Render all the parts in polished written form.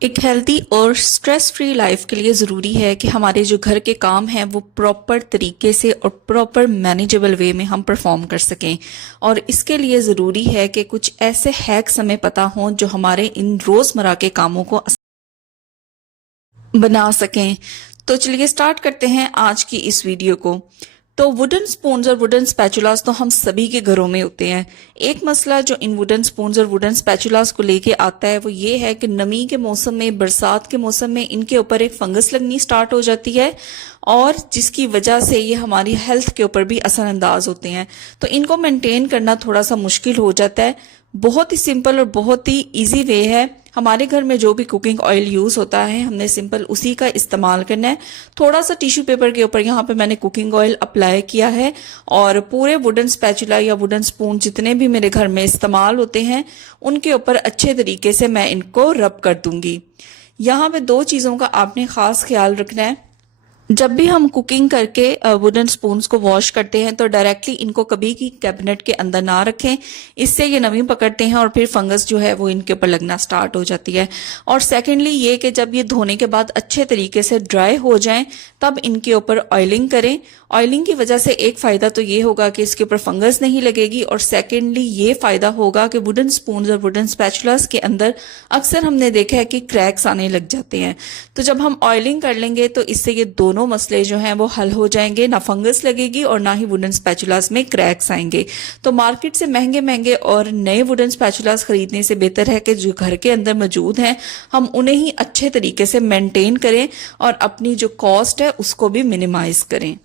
एक हेल्दी और stress free life के लिए ज़रूरी है कि हमारे जो घर के काम हैं वो प्रॉपर तरीके से और प्रॉपर मैनेजेबल वे में हम परफॉर्म कर सकें। और इसके लिए ज़रूरी है कि कुछ ऐसे हैक्स हमें पता हों जो हमारे इन रोज़मर्रा के कामों को बना सकें। तो चलिए स्टार्ट करते हैं आज की इस वीडियो को। तो वुडन स्पून्स और वुडन स्पैचुलास तो हम सभी के घरों में होते हैं। एक मसला जो इन वुडन स्पून्स और वुडन स्पैचुलास को लेके आता है वो ये है कि नमी के मौसम में, बरसात के मौसम में इनके ऊपर एक फंगस लगनी स्टार्ट हो जाती है और जिसकी वजह से ये हमारी हेल्थ के ऊपर भी असरअंदाज होते हैं। तो इनको मेंटेन करना थोड़ा सा मुश्किल हो जाता है। बहुत ही सिंपल और बहुत ही इजी वे है। हमारे घर में जो भी कुकिंग ऑयल यूज होता है हमने सिंपल उसी का इस्तेमाल करना है। थोड़ा सा टिश्यू पेपर के ऊपर यहाँ पे मैंने कुकिंग ऑयल अप्लाई किया है और पूरे वुडन स्पैचुला या वुडन स्पून जितने भी मेरे घर में इस्तेमाल होते हैं उनके ऊपर अच्छे तरीके से मैं इनको रब कर दूंगी। यहाँ पे दो चीजों का आपने खास ख्याल रखना है। जब भी हम कुकिंग करके वुडन स्पून्स को वॉश करते हैं तो डायरेक्टली इनको कभी की कैबिनेट के अंदर ना रखें। इससे ये नमी पकड़ते हैं और फिर फंगस जो है वो इनके ऊपर लगना स्टार्ट हो जाती है। और सेकेंडली ये कि जब ये धोने के बाद अच्छे तरीके से ड्राई हो जाएं तब इनके ऊपर ऑयलिंग करें। ऑयलिंग की वजह से एक फायदा तो ये होगा कि इसके ऊपर फंगस नहीं लगेगी और सेकेंडली ये फायदा होगा कि वुडन स्पून्स और वुडन स्पैचुलास के अंदर अक्सर हमने देखा है कि क्रैक्स आने लग जाते हैं। तो जब हम ऑयलिंग कर लेंगे तो इससे ये दोनों मसले जो हैं वो हल हो जाएंगे, ना फंगस लगेगी और ना ही वुडन स्पैचुलास में क्रैक्स आएंगे। तो मार्केट से महंगे महंगे और नए वुडन स्पैचुलास खरीदने से बेहतर है कि जो घर के अंदर मौजूद हैं हम उन्हें ही अच्छे तरीके से मेंटेन करें और अपनी जो कॉस्ट है उसको भी मिनिमाइज करें।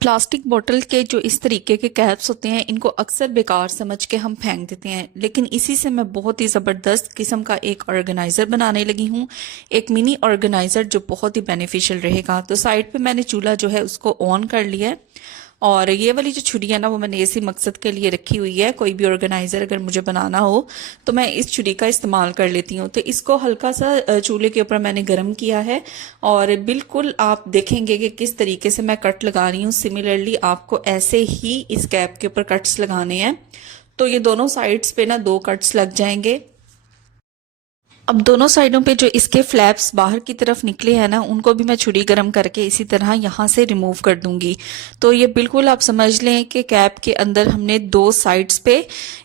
प्लास्टिक बोतल के जो इस तरीके के कैप्स होते हैं इनको अक्सर बेकार समझ के हम फेंक देते हैं, लेकिन इसी से मैं बहुत ही ज़बरदस्त किस्म का एक ऑर्गेनाइज़र बनाने लगी हूँ। एक मिनी ऑर्गेनाइज़र जो बहुत ही बेनिफिशियल रहेगा। तो साइड पे मैंने चूल्हा जो है उसको ऑन कर लिया है और ये वाली जो छुरी है ना वो मैंने इसी मकसद के लिए रखी हुई है। कोई भी ऑर्गेनाइजर अगर मुझे बनाना हो तो मैं इस छुरी का इस्तेमाल कर लेती हूँ। तो इसको हल्का सा चूल्हे के ऊपर मैंने गर्म किया है और बिल्कुल आप देखेंगे कि किस तरीके से मैं कट लगा रही हूँ। सिमिलरली आपको ऐसे ही इस कैप के ऊपर कट्स लगाने हैं। तो ये दोनों साइड्स पे ना दो कट्स लग जाएंगे। अब दोनों साइडों पे जो इसके फ्लैप्स बाहर की तरफ निकले हैं ना उनको भी मैं छुरी गरम करके इसी तरह यहाँ से रिमूव कर दूंगी। तो ये बिल्कुल आप समझ लें कि कैप के अंदर हमने दो साइड्स पे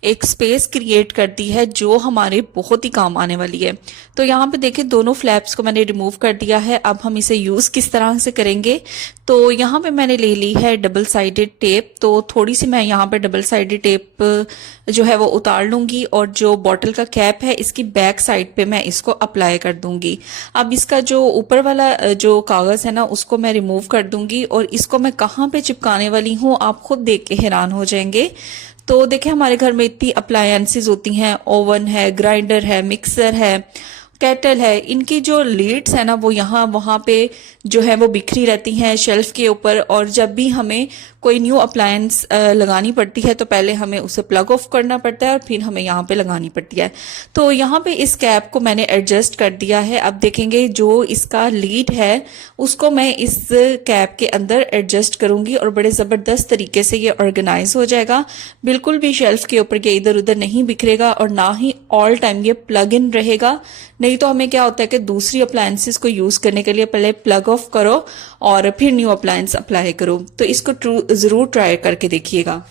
एक स्पेस क्रिएट कर दी है जो हमारे बहुत ही काम आने वाली है। तो यहाँ पे देखें दोनों फ्लैप्स को मैंने रिमूव कर दिया है। अब हम इसे यूज किस तरह से करेंगे, तो यहाँ पे मैंने ले ली है डबल साइडेड टेप। तो थोड़ी सी मैं यहाँ पे डबल साइडेड टेप जो है वो उतार लूंगी और जो बॉटल का कैप है इसकी बैक साइड पे मैं इसको अप्लाई कर दूंगी। अब इसका जो ऊपर वाला जो कागज है ना उसको मैं रिमूव कर दूंगी और इसको मैं कहाँ पे चिपकाने वाली हूँ आप खुद देख के हैरान हो जाएंगे। तो देखिए हमारे घर में इतनी अप्लायंसेस होती हैं, ओवन है, ग्राइंडर है, मिक्सर है, केटल है, इनकी जो लीड्स है ना वो यहाँ वहाँ पे जो है वो बिखरी रहती हैं शेल्फ के ऊपर। और जब भी हमें कोई न्यू अप्लायंस लगानी पड़ती है तो पहले हमें उसे प्लग ऑफ करना पड़ता है और फिर हमें यहाँ पे लगानी पड़ती है। तो यहाँ पे इस कैप को मैंने एडजस्ट कर दिया है। अब देखेंगे जो इसका लीड है उसको मैं इस कैप के अंदर एडजस्ट करूंगी और बड़े ज़बरदस्त तरीके से ये ऑर्गेनाइज हो जाएगा। बिल्कुल भी शेल्फ के ऊपर ये इधर उधर नहीं बिखरेगा और ना ही ऑल टाइम ये प्लग इन रहेगा। नहीं तो हमें क्या होता है कि दूसरी अप्लायंसेस को यूज करने के लिए पहले प्लग ऑफ करो और फिर न्यू अप्लायंस अप्लाई करो। तो इसको जरूर ट्राई करके देखिएगा।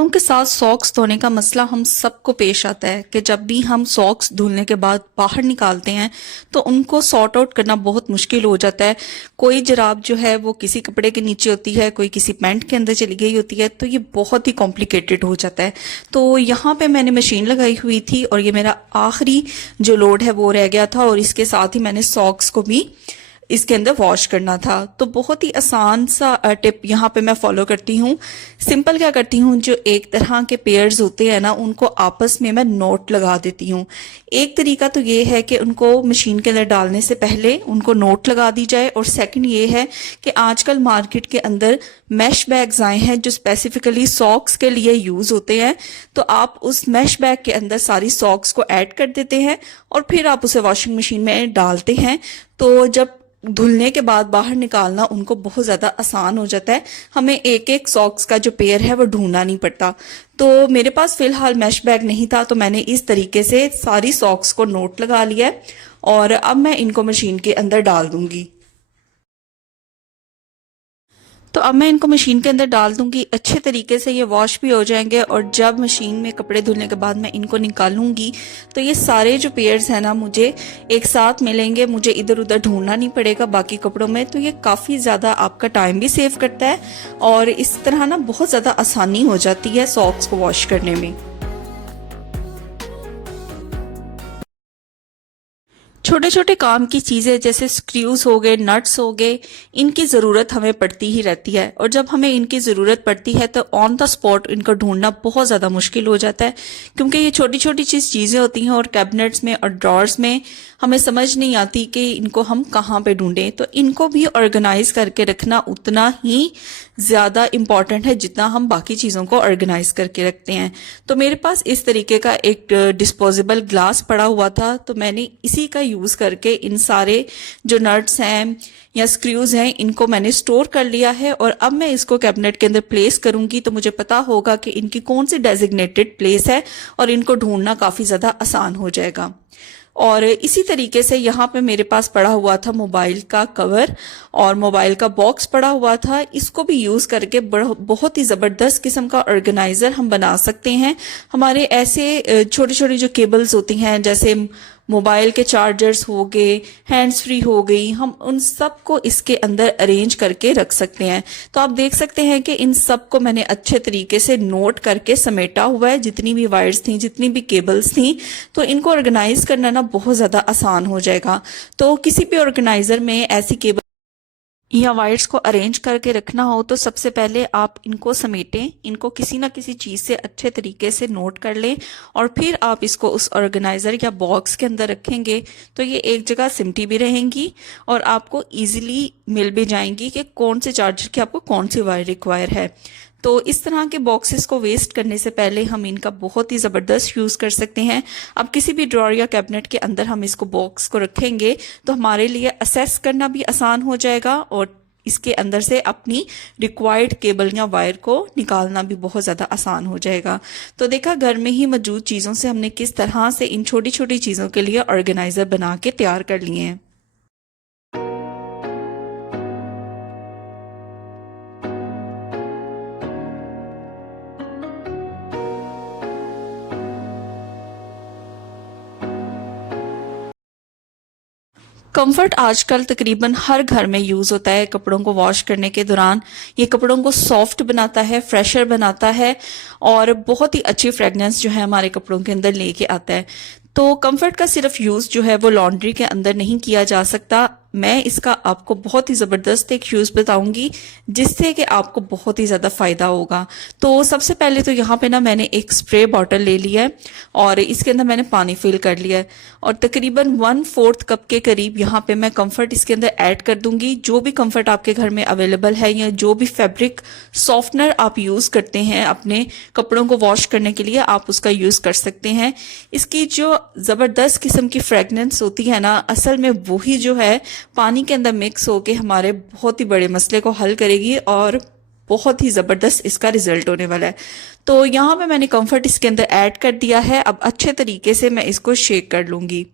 कपड़ों के साथ सॉक्स धोने का मसला हम सबको पेश आता है कि जब भी हम सॉक्स धुलने के बाद बाहर निकालते हैं तो उनको सॉर्ट आउट करना बहुत मुश्किल हो जाता है। कोई जराब जो है वो किसी कपड़े के नीचे होती है, कोई किसी पैंट के अंदर चली गई होती है, तो ये बहुत ही कॉम्प्लिकेटेड हो जाता है। तो यहाँ पे मैंने मशीन लगाई हुई थी और ये मेरा आखिरी जो लोड है वो रह गया था, और इसके साथ ही मैंने सॉक्स को भी इसके अंदर वॉश करना था। तो बहुत ही आसान सा टिप यहाँ पे मैं फॉलो करती हूँ। सिंपल क्या करती हूँ, जो एक तरह के पेयर्स होते हैं ना, उनको आपस में मैं नोट लगा देती हूँ। एक तरीका तो ये है कि उनको मशीन के अंदर डालने से पहले उनको नोट लगा दी जाए, और सेकंड ये है कि आजकल मार्केट के अंदर मैश बैग्स आए हैं जो स्पेसिफिकली सॉक्स के लिए यूज होते हैं। तो आप उस मैश बैग के अंदर सारी सॉक्स को ऐड कर देते हैं और फिर आप उसे वॉशिंग मशीन में डालते हैं। तो जब धुलने के बाद बाहर निकालना उनको बहुत ज़्यादा आसान हो जाता है। हमें एक एक सॉक्स का जो पेयर है वो ढूंढना नहीं पड़ता। तो मेरे पास फिलहाल मैश बैग नहीं था, तो मैंने इस तरीके से सारी सॉक्स को नोट लगा लिया है और अब मैं इनको मशीन के अंदर डाल दूंगी। तो अब मैं इनको मशीन के अंदर डाल दूंगी। अच्छे तरीके से ये वॉश भी हो जाएंगे, और जब मशीन में कपड़े धुलने के बाद मैं इनको निकालूंगी तो ये सारे जो पेयर्स हैं ना मुझे एक साथ मिलेंगे, मुझे इधर उधर ढूंढना नहीं पड़ेगा बाकी कपड़ों में। तो ये काफ़ी ज़्यादा आपका टाइम भी सेव करता है और इस तरह ना बहुत ज़्यादा आसानी हो जाती है सॉक्स को वॉश करने में। छोटे छोटे काम की चीज़ें जैसे स्क्रूज हो गए, नट्स हो गए, इनकी ज़रूरत हमें पड़ती ही रहती है, और जब हमें इनकी ज़रूरत पड़ती है तो ऑन द स्पॉट इनको ढूंढना बहुत ज़्यादा मुश्किल हो जाता है, क्योंकि ये छोटी छोटी चीज़ें होती हैं और कैबिनेट्स में और ड्रॉर्स में हमें समझ नहीं आती कि इनको हम कहाँ पे ढूंढें। तो इनको भी ऑर्गेनाइज करके रखना उतना ही ज़्यादा इम्पॉर्टेंट है जितना हम बाकी चीज़ों को ऑर्गेनाइज करके रखते हैं। तो मेरे पास इस तरीके का एक डिस्पोजेबल ग्लास पड़ा हुआ था, तो मैंने इसी का यूज़ करके इन सारे जो नट्स हैं या स्क्रूज हैं इनको मैंने स्टोर कर लिया है, और अब मैं इसको कैबिनेट के अंदर प्लेस करूंगी तो मुझे पता होगा कि इनकी कौन सी डेजिग्नेटेड प्लेस है और इनको ढूंढना काफ़ी ज़्यादा आसान हो जाएगा। और इसी तरीके से यहाँ पे मेरे पास पड़ा हुआ था मोबाइल का कवर और मोबाइल का बॉक्स पड़ा हुआ था। इसको भी यूज़ करके बहुत ही ज़बरदस्त किस्म का ऑर्गेनाइज़र हम बना सकते हैं। हमारे ऐसे छोटे छोटे जो केबल्स होती हैं, जैसे मोबाइल के चार्जर्स हो गए, हैंड्स फ्री हो गई, हम उन सब को इसके अंदर अरेंज करके रख सकते हैं। तो आप देख सकते हैं कि इन सब को मैंने अच्छे तरीके से नोट करके समेटा हुआ है, जितनी भी वायर्स थी, जितनी भी केबल्स थी। तो इनको ऑर्गेनाइज करना ना बहुत ज़्यादा आसान हो जाएगा। तो किसी भी ऑर्गेनाइजर में ऐसी केबल या वायर्स को अरेंज करके रखना हो तो सबसे पहले आप इनको समेटें, इनको किसी ना किसी चीज़ से अच्छे तरीके से नोट कर लें, और फिर आप इसको उस ऑर्गेनाइज़र या बॉक्स के अंदर रखेंगे तो ये एक जगह सिमटी भी रहेंगी और आपको इजीली मिल भी जाएंगी कि कौन से चार्जर की आपको कौन सी वायर रिक्वायर है। तो इस तरह के बॉक्सेस को वेस्ट करने से पहले हम इनका बहुत ही ज़बरदस्त यूज़ कर सकते हैं। अब किसी भी ड्रॉर या कैबिनेट के अंदर हम इसको बॉक्स को रखेंगे तो हमारे लिए असेस करना भी आसान हो जाएगा, और इसके अंदर से अपनी रिक्वायर्ड केबल या वायर को निकालना भी बहुत ज़्यादा आसान हो जाएगा। तो देखा, घर में ही मौजूद चीज़ों से हमने किस तरह से इन छोटी छोटी चीज़ों के लिए ऑर्गेनाइज़र बना के तैयार कर लिए हैं। कंफर्ट आजकल तकरीबन हर घर में यूज होता है। कपड़ों को वॉश करने के दौरान ये कपड़ों को सॉफ्ट बनाता है, फ्रेशर बनाता है, और बहुत ही अच्छी फ्रेगनेंस जो है हमारे कपड़ों के अंदर लेके आता है। तो कंफर्ट का सिर्फ यूज जो है वो लॉन्ड्री के अंदर नहीं किया जा सकता। मैं इसका आपको बहुत ही ज़बरदस्त एक यूज़ बताऊंगी जिससे कि आपको बहुत ही ज़्यादा फ़ायदा होगा। तो सबसे पहले तो यहाँ पे ना मैंने एक स्प्रे बॉटल ले लिया है और इसके अंदर मैंने पानी फिल कर लिया है, और तकरीबन 1/4 कप के करीब यहाँ पे मैं कंफर्ट इसके अंदर ऐड कर दूंगी। जो भी कंफर्ट आपके घर में अवेलेबल है या जो भी फैब्रिक सॉफ्टनर आप यूज़ करते हैं अपने कपड़ों को वॉश करने के लिए, आप उसका यूज़ कर सकते हैं। इसकी जो ज़बरदस्त किस्म की फ्रेगनेंस होती है ना, असल में वही जो है पानी के अंदर मिक्स होके हमारे बहुत ही बड़े मसले को हल करेगी, और बहुत ही ज़बरदस्त इसका रिजल्ट होने वाला है। तो यहाँ पे मैंने कंफर्ट इसके अंदर ऐड कर दिया है। अब अच्छे तरीके से मैं इसको शेक कर लूँगी।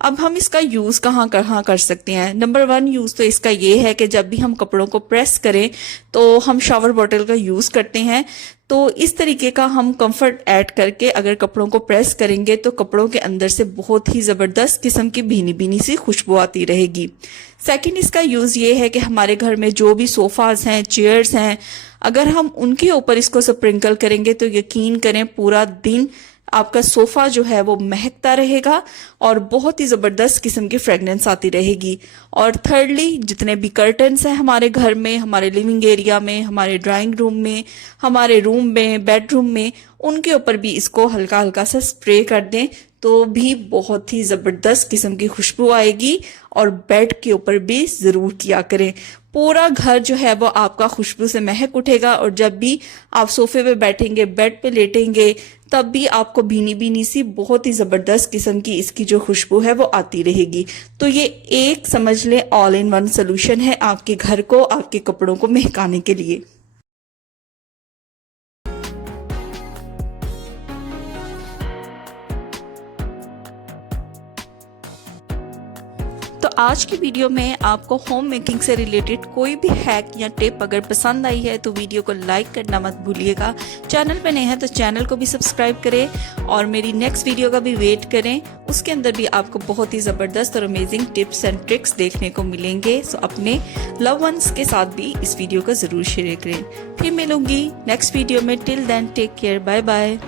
अब हम इसका यूज़ कहाँ कहाँ कर सकते हैं। नंबर 1 यूज़ तो इसका ये है कि जब भी हम कपड़ों को प्रेस करें तो हम शावर बॉटल का यूज़ करते हैं, तो इस तरीके का हम कंफर्ट ऐड करके अगर कपड़ों को प्रेस करेंगे तो कपड़ों के अंदर से बहुत ही ज़बरदस्त किस्म की भीनी भीनी सी खुशबू आती रहेगी। सेकंड इसका यूज़ ये है कि हमारे घर में जो भी सोफ़ाज हैं, चेयर्स हैं, अगर हम उनके ऊपर इसको स्प्रिंकल करेंगे तो यकीन करें पूरा दिन आपका सोफा जो है वो महकता रहेगा और बहुत ही ज़बरदस्त किस्म की फ्रेगनेंस आती रहेगी। और थर्डली, जितने भी कर्टन्स हैं हमारे घर में, हमारे लिविंग एरिया में, हमारे ड्राइंग रूम में, हमारे रूम में, बेडरूम में, उनके ऊपर भी इसको हल्का हल्का सा स्प्रे कर दें तो भी बहुत ही ज़बरदस्त किस्म की खुशबू आएगी। और बेड के ऊपर भी ज़रूर किया करें, पूरा घर जो है वो आपका खुशबू से महक उठेगा। और जब भी आप सोफे पे बैठेंगे, बेड पे लेटेंगे, तब भी आपको भीनी भीनी सी बहुत ही ज़बरदस्त किस्म की इसकी जो खुशबू है वो आती रहेगी। तो ये एक समझ लें ऑल इन वन सोल्यूशन है आपके घर को, आपके कपड़ों को महकाने के लिए। तो आज की वीडियो में आपको होम मेकिंग से रिलेटेड कोई भी हैक या टिप अगर पसंद आई है तो वीडियो को लाइक करना मत भूलिएगा। चैनल पे नए हैं तो चैनल को भी सब्सक्राइब करें और मेरी नेक्स्ट वीडियो का भी वेट करें। उसके अंदर भी आपको बहुत ही ज़बरदस्त और अमेजिंग टिप्स एंड ट्रिक्स देखने को मिलेंगे। सो अपने लव वंस के साथ भी इस वीडियो को ज़रूर शेयर करें। फिर मिलूंगी नेक्स्ट वीडियो में। Till then take care, bye bye.